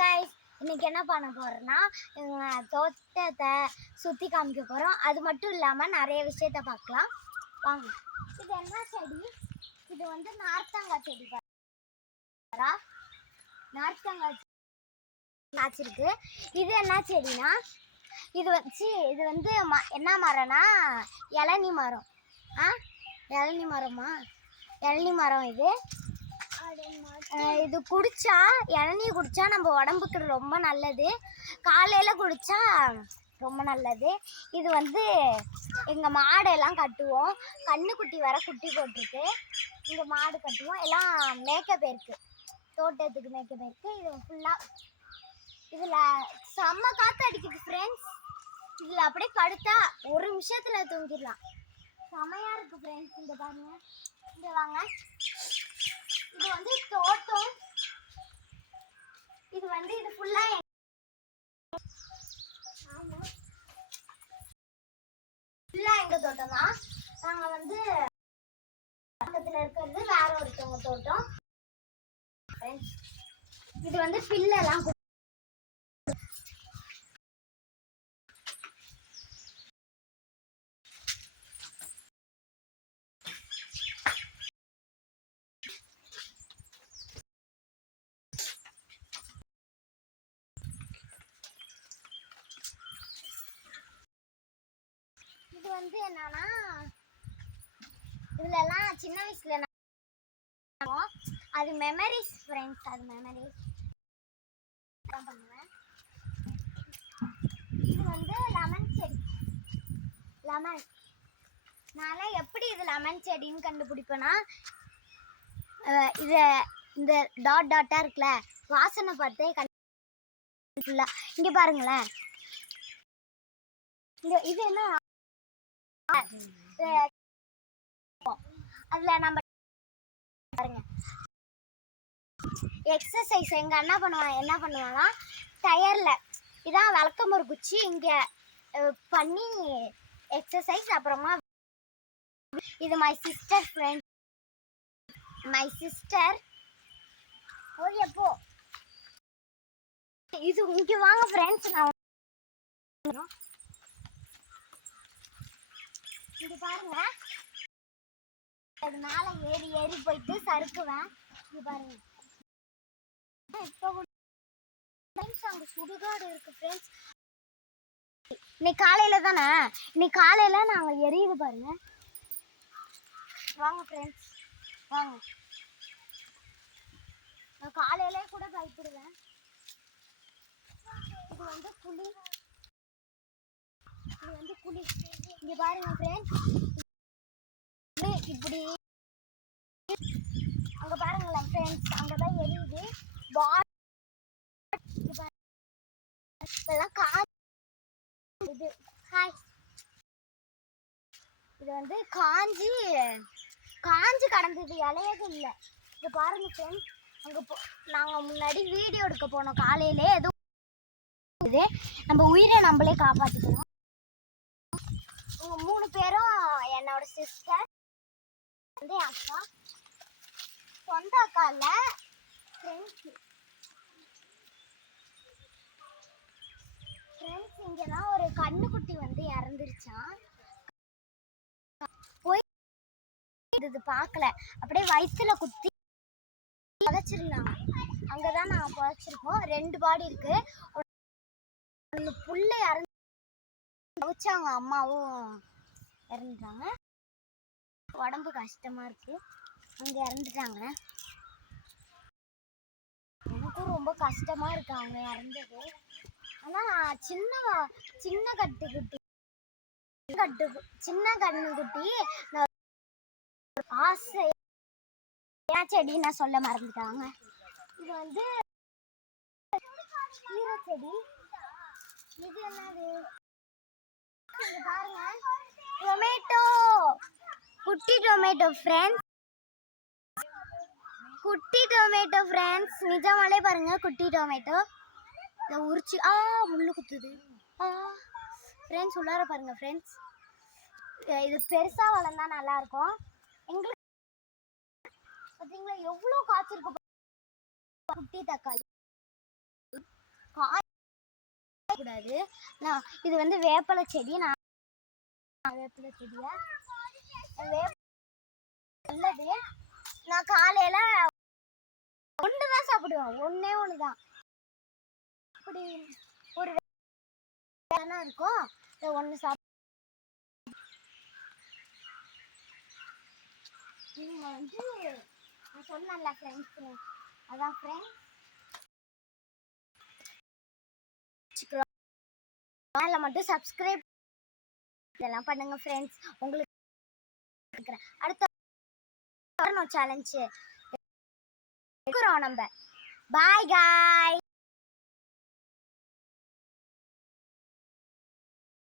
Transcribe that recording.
Guys இன்னைக்கு என்ன பண்ண போறோம்னா தோட்டத்தை சுத்தி காமிக்க போறோம். அது மட்டும் இல்லாம நிறைய விஷயத்தை பார்க்கலாம் வாங்க. இது என்ன செடி? இது வந்து நார்த்தங்காய் செடி. பாரா நார்த்தங்காய் காய்ச்சிருக்கு. இது என்ன செடினா இது வந்து என்ன மரம்னா இளநீ மரம். இளநீ மரமா? இளநீ மரம். இது குடிச்சா இளநீ குடிச்சா நம்ம உடம்புக்கு ரொம்ப நல்லது. காலையில குடிச்சா ரொம்ப நல்லது. இது வந்து எங்க மாடெல்லாம் கட்டுவோம். கண்ணுக்குட்டி வர குட்டி போட்டிருக்கு. இங்க மாடு கட்டுவோம். எல்லாம் மேய்க்க போயிருக்கு, தோட்டத்துக்கு மேய்க்க போயிருக்கு. இது ஃபுல்லா இதுல செம்ம காத்து அடிக்குது ஃப்ரெண்ட்ஸ். இதுல அப்படியே படுத்தா ஒரு நிமிஷத்துல தூங்கிடலாம். செமையா இருக்கு ஃப்ரெண்ட்ஸ். இங்க பாருங்க, இங்க வாங்க. இது வந்து தோட்டம். இது வந்து இது ஃபுல்லா எங்க தோட்டம் தான். நாங்க வந்து பக்கத்துல இருக்கிறது வேற ஒருத்தவங்க தோட்டம். இது வந்து பில்லெல்லாம் இது வந்து என்னன்னா இதுலலாம் சின்ன வயசுல அது மெமரிஸ் ஃப்ரெண்ட்ஸ். அது மெமரிஸ் பண்ணுவேன். இது வந்து லெமன் செடி. லெமன் நான் எப்படி இது லெமன் செடின்னு கண்டுபிடிப்பேன்னா இது இந்த டாட் டாட்டா இருக்குல்ல, வாசனை பார்த்தே கண்டுபிடிக்கல. இங்க பாருங்களேன், இது என்ன அதுல நம்ம பாருங்க எக்ஸசைஸ். எங்க என்ன பண்ணுவாங்கன்னா டயர்ல இதான் வழக்கம் ஒரு குச்சி இங்க பண்ணி எக்ஸசைஸ். அப்புறமா இது my sister friend. My sister எப்போ இது இங்க வாங்க ஃப்ரெண்ட்ஸ். நான் இது பாருங்க, அது மேல ஏறி போயிட்டு சறுக்குவேன். இது பாருங்க, இப்போ அங்க சுடுகாடு இருக்கு ஃப்ரெண்ட்ஸ். இன்னைக்கு காலையில தானே, இன்னைக்கு காலையில நாங்க எரியுது பாருங்க. வாங்க ஃப்ரெண்ட்ஸ் வாங்க. நான் காலையிலே கூட பயப்படுவேன். இது வந்து புலி. இங்க பாருங்க ஃப்ரெண்ட்ஸ், இப்படி அங்க பாருங்களேன் ஃப்ரெண்ட்ஸ், அங்கதான் எரியுது. இது ஹாய். இது வந்து காஞ்சி கடந்தது, இலையது இல்லை. இது பாருங்க ஃப்ரெண்ட்ஸ், அங்க நாங்க முன்னாடி வீடியோ எடுக்க போனோம் காலையிலே. எதுவும் நம்ம உயிரை நம்மளே காப்பாத்திக்கணும். இவங்க 3 பேரும் என்னோட சிஸ்டர் வந்து அக்கா, சொந்த அக்கா இல்ல, ஃப்ரெண்ட்ஸ். இங்கதான் ஒரு கண்ணுக்குட்டி வந்து இறந்துருச்சான். போய் இது பார்க்கல, அப்படியே வயிற்றுல குத்தி புதைச்சிருந்தாங்க. அங்கதான் நாங்க புதைச்சிருக்கோம். 2 பாடி இருக்கு. ஒன்று புள்ள இறந்துச்சாங்க, அம்மாவும் இறந்துட்டாங்க. உடம்பு கஷ்டமா இருக்கு. அங்க இறந்துட்டாங்க. எனக்கும் ரொம்ப கஷ்டமா இருக்கு அவங்க இறந்தது. ஆனா சின்ன கண்ணுக்குட்டி ஆசை செடி நான் சொல்ல மறந்துட்டாங்க. இது வந்து கீரை செடி. இது என்னது பாருங்க, டொமேட்டோ, குட்டி டொமேட்டோ ஃப்ரெண்ட்ஸ். குட்டி டொமேட்டோ ஃப்ரெண்ட்ஸ், நிஜமாலே பாருங்க குட்டி டொமேட்டோ. இதை உரிச்சு முள்ளு குத்துது ஃப்ரெண்ட்ஸ். உள்ளார பாருங்க ஃப்ரெண்ட்ஸ், இது பெருசா வளர்ந்தா நல்லா இருக்கும். எங்களுக்கு பார்த்தீங்களா எவ்வளோ காய்ச்சிருக்கு குட்டி தக்காளி. கூடாது. நான் இது வந்து வேப்பலை செடி. நான் வேப்பலை செடியா நல்லது. நான் காலையில ஒண்ணுதான் சாப்பிடுவேன், ஒன்னே ஒண்ணுதான். அப்படி ஒரு வேலை இருக்கும், ஒண்ணு சாப்பிடு. நீங்க வந்து நான் சொன்னேன்ல ஃப்ரெண்ட்ஸ், அதான் ஃப்ரெண்ட்ஸ் சேனலை மட்டும் சப்ஸ்கிரைப் இதெல்லாம் பண்ணுங்க ஃப்ரெண்ட்ஸ். உங்களுக்கு அடுத்த சேலஞ்சு நம்ம. பாய் காய்.